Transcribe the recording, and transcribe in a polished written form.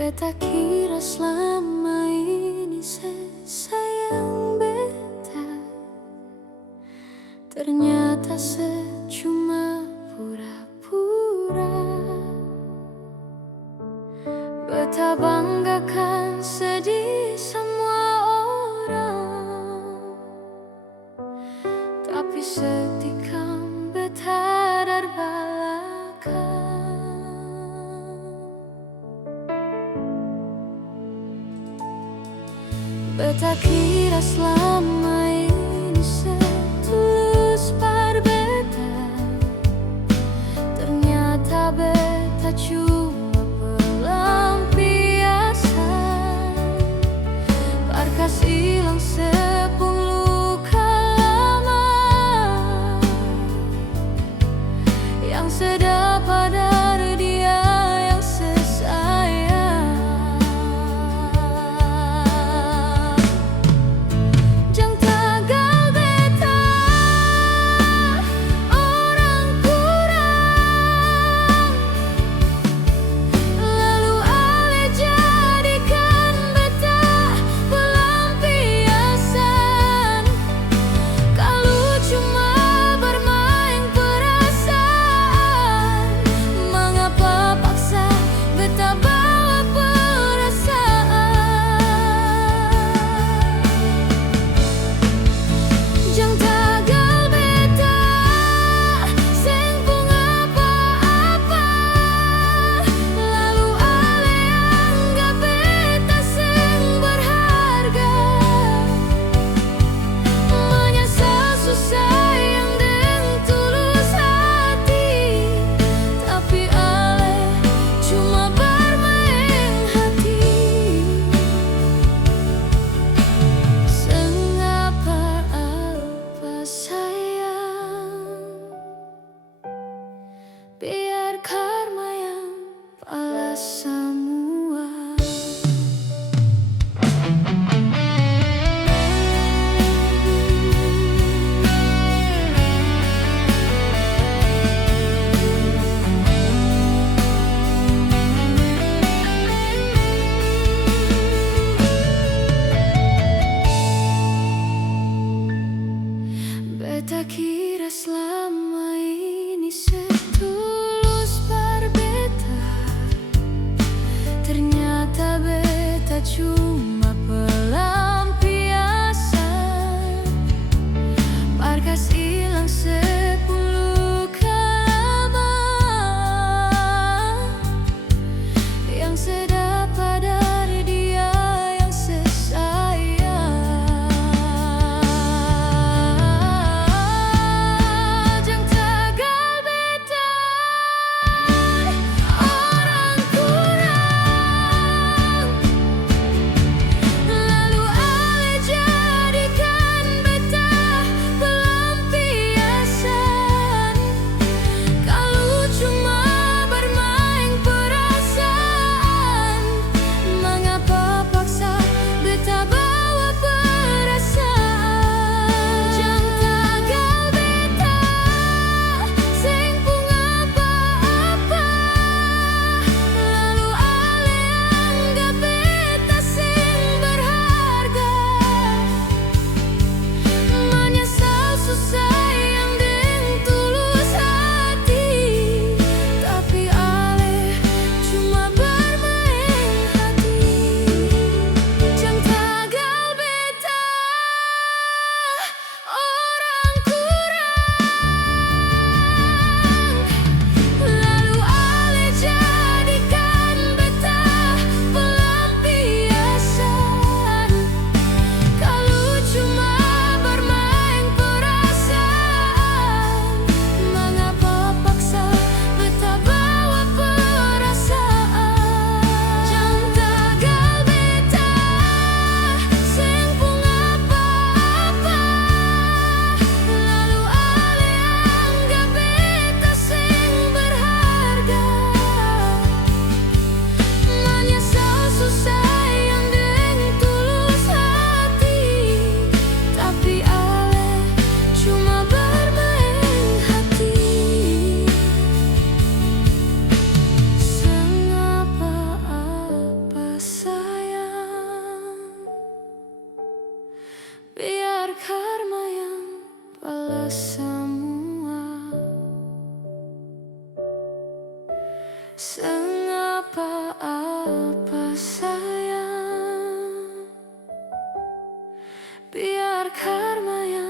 Beta kira selama ini saya sayang beta, ternyata cuma pura-pura. Beta banggakan sedih semua orang, tapi setikam beta terbalakan. Beta kira selama ini setulus par beta, ternyata beta cuma pelampiasan. Parkas hilang sepuluh lama yang sedapat dari dia yang sesayang. Jang tagal beta orang kurang, lalu ale jadikan beta pelampiasan. Kalau cuma bermain perasaan, mengapa paksa beta bawa perasaan? Jang tagal beta seng pung apa-apa, lalu ale anggap beta seng berharga. Menyesal susah yang deng tulus hati, tapi ale cuma bermain hati. Seng apa-apa sayang, biar karma yang balas semua. Beta kira selama ini setulus par beta, ternyata beta cuma pelampiasan. Parkas hilang sepuluh lama yang sedapat dari dia yang sesayang. Jang tagal beta orang kurang, lalu ale jadikan beta pelampiasan. Kalau cuma bermain perasaan, semua. Sengapa apa sayang, biar karma yang